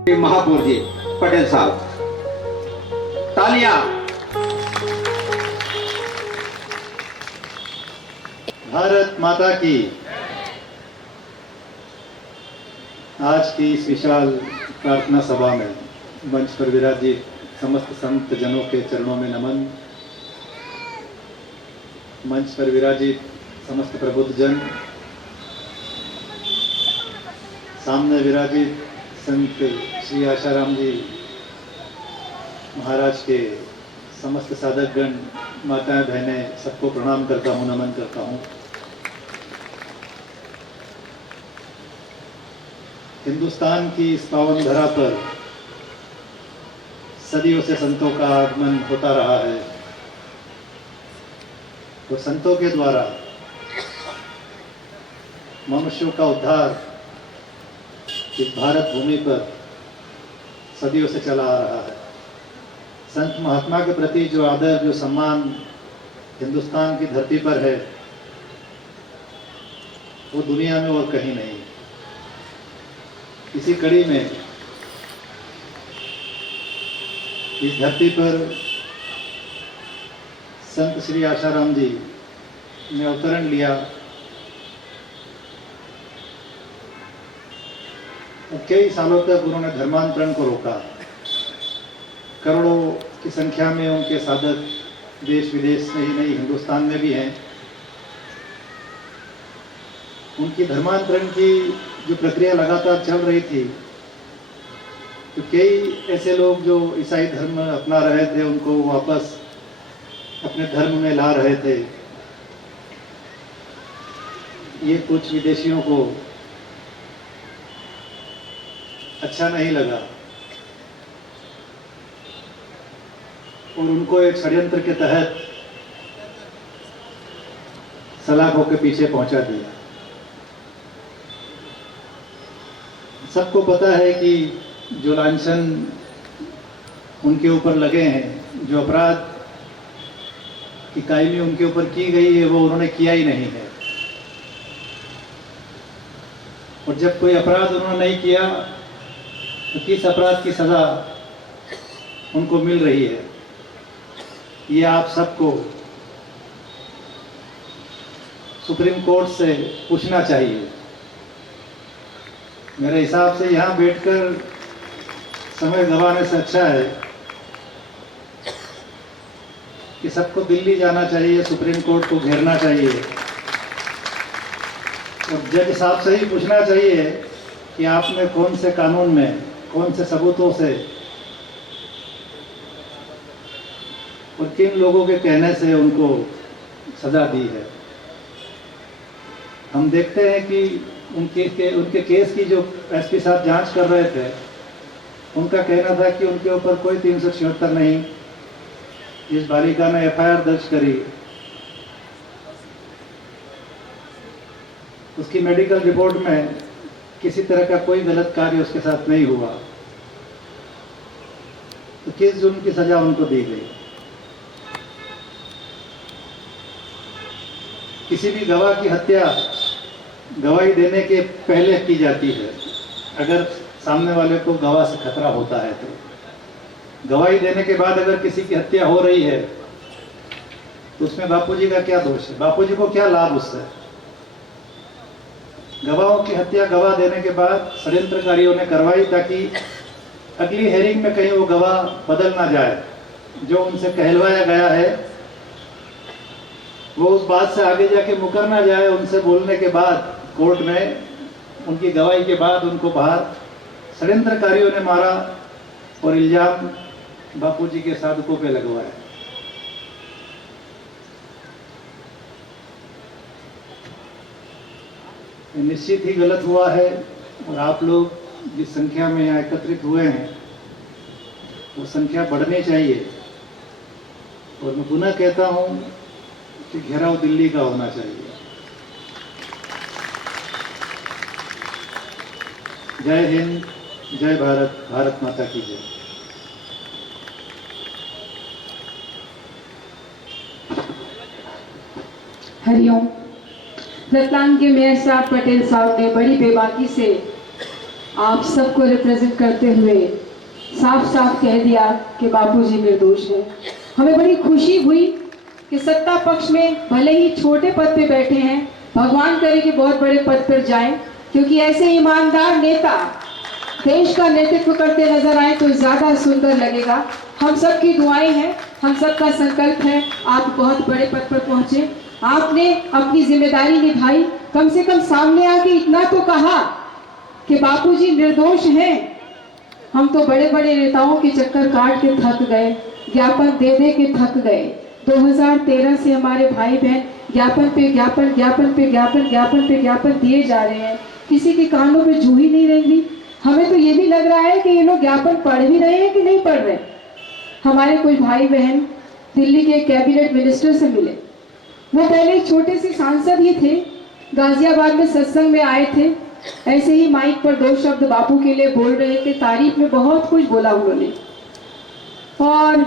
महापौर जी पटेल साहब, तालियां। भारत माता की। आज की इस विशाल प्रार्थना सभा में मंच पर विराजित समस्त संत जनों के चरणों में नमन। मंच पर विराजित समस्त प्रबुद्ध जन, सामने विराजित संत श्री आशाराम जी महाराज के समस्त साधकगण, माताएं बहनें, सबको प्रणाम करता हूँ, नमन करता हूँ। हिंदुस्तान की इस पावन धरा पर सदियों से संतों का आगमन होता रहा है। तो संतों के द्वारा मनुष्यों का उद्धार इस भारत भूमि पर सदियों से चला आ रहा है। संत महात्मा के प्रति जो आदर, जो सम्मान हिंदुस्तान की धरती पर है, वो दुनिया में और कहीं नहीं। इसी कड़ी में इस धरती पर संत श्री आशाराम जी ने अवतरण लिया और कई सालों तक उन्होंने धर्मांतरण को रोका। करोड़ों की संख्या में उनके साधक देश विदेश में ही नहीं, हिंदुस्तान में भी हैं। उनकी धर्मांतरण की जो प्रक्रिया लगातार चल रही थी, तो कई ऐसे लोग जो ईसाई धर्म अपना रहे थे, उनको वापस अपने धर्म में ला रहे थे। ये कुछ विदेशियों को अच्छा नहीं लगा और उनको एक षड्यंत्र के तहत सलाखों के पीछे पहुंचा दिया। सबको पता है कि जो लांछन उनके ऊपर लगे हैं, जो अपराध की कायमी उनके ऊपर की गई है, वो उन्होंने किया ही नहीं है। और जब कोई अपराध उन्होंने नहीं किया तो किस अपराध की सजा उनको मिल रही है, ये आप सबको सुप्रीम कोर्ट से पूछना चाहिए। मेरे हिसाब से यहाँ बैठकर समय गंवाने से अच्छा है कि सबको दिल्ली जाना चाहिए, सुप्रीम कोर्ट को घेरना चाहिए और जज साहब से ही पूछना चाहिए कि आपने कौन से कानून में, कौन से सबूतों से और किन लोगों के कहने से उनको सजा दी है। हम देखते हैं कि उनके केस की जो एसपी साहब जांच कर रहे थे, उनका कहना था कि उनके ऊपर कोई 376 नहीं। इस बालिका ने एफआईआर दर्ज करी, उसकी मेडिकल रिपोर्ट में किसी तरह का कोई गलत कार्य उसके साथ नहीं हुआ, तो किस जुर्म की सजा उनको दी गई? किसी भी गवाह की हत्या गवाही देने के पहले की जाती है। अगर सामने वाले को गवाह से खतरा होता है तो गवाही देने के बाद अगर किसी की हत्या हो रही है तो उसमें बापूजी का क्या दोष है? बापूजी को क्या लाभ उससे? गवाहों की हत्या गवाह देने के बाद षड्यंत्रकारियों ने करवाई ताकि अगली हेयरिंग में कहीं वो गवाह बदल ना जाए। जो उनसे कहलवाया गया है वो उस बात से आगे जाके मुकर ना जाए। उनसे बोलने के बाद कोर्ट में उनकी गवाही के बाद उनको बाहर षड्यंत्रकारियों ने मारा और इल्जाम बापूजी के साधकों पे लगवाया। निश्चित ही गलत हुआ है और आप लोग जिस संख्या में यहाँ एकत्रित हुए हैं वो संख्या बढ़नी चाहिए। और मैं पुनः कहता हूँ कि घेराव दिल्ली का होना चाहिए। जय हिंद, जय भारत, भारत माता की जय। हरिओम। रतलाम के मेयर साहब पटेल साहब ने बड़ी बेबाकी से आप सबको रिप्रेजेंट करते हुए साफ साफ कह दिया कि बापूजी निर्दोष हैं। हमें बड़ी खुशी हुई कि सत्ता पक्ष में भले ही छोटे पद पे बैठे हैं, भगवान करे कि बहुत बड़े पद पर जाएं, क्योंकि ऐसे ईमानदार नेता देश का नेतृत्व करते नजर आए तो ज्यादा सुंदर लगेगा। हम सबकी दुआएं हैं, हम सबका संकल्प है, आप बहुत बड़े पद पर पहुंचे। आपने अपनी जिम्मेदारी निभाई, कम से कम सामने आके इतना तो कहा कि बापूजी निर्दोष हैं। हम तो बड़े बड़े नेताओं के चक्कर काट के थक गए, ज्ञापन दे दे के थक गए। 2013 से हमारे भाई बहन ज्ञापन पे ज्ञापन, ज्ञापन पे ज्ञापन, ज्ञापन पे ज्ञापन दिए जा रहे हैं, किसी के कानों पे जू ही नहीं रहेंगी। हमें तो ये भी लग रहा है कि ये लोग ज्ञापन पढ़ भी रहे हैं कि नहीं पढ़ रहे। हमारे कोई भाई बहन दिल्ली के कैबिनेट मिनिस्टर से मिले, वो पहले एक छोटे से सांसद ही थे, गाजियाबाद में सत्संग में आए थे, ऐसे ही माइक पर 2 शब्द बापू के लिए बोल रहे थे, तारीफ में बहुत कुछ बोला उन्होंने। और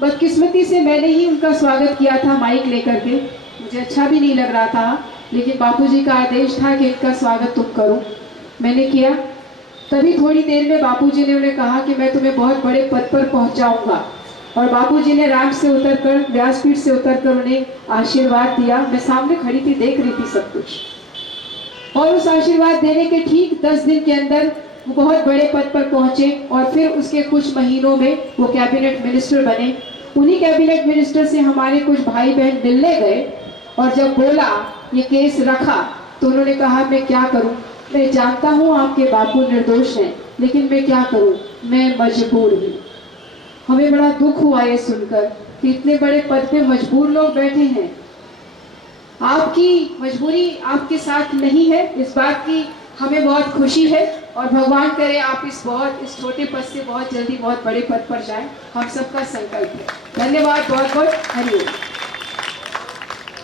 बदकिस्मती से मैंने ही उनका स्वागत किया था माइक लेकर के, मुझे अच्छा भी नहीं लग रहा था, लेकिन बापूजी का आदेश था कि इनका स्वागत तुम करो, मैंने किया। तभी थोड़ी देर में बापूजी ने उन्हें कहा कि मैं तुम्हें बहुत बड़े पद पर पहुंचाऊंगा, और बापूजी ने रैंप से उतरकर, व्यासपीठ से उतरकर उन्हें आशीर्वाद दिया। मैं सामने खड़ी थी, देख रही थी सब कुछ, और उस आशीर्वाद देने के ठीक 10 दिन के अंदर वो बहुत बड़े पद पर पहुंचे, और फिर उसके कुछ महीनों में वो कैबिनेट मिनिस्टर बने। उन्हीं कैबिनेट मिनिस्टर से हमारे कुछ भाई बहन मिलने गए, और जब बोला ये केस रखा तो उन्होंने कहा मैं क्या करूं, मैं जानता हूं आपके बापू निर्दोष हैं, लेकिन मैं क्या करूं, मैं मजबूर हूं। हमें बड़ा दुख हुआ ये सुनकर कि इतने बड़े पद पे मजबूर लोग बैठे हैं। आपकी मजबूरी आपके साथ नहीं है, इस बात की हमें बहुत खुशी है, और भगवान करे आप इस छोटे पद से बहुत जल्दी बहुत बड़े पद पर जाएं, हम सबका संकल्प है। धन्यवाद, बहुत बहुत हरिओम।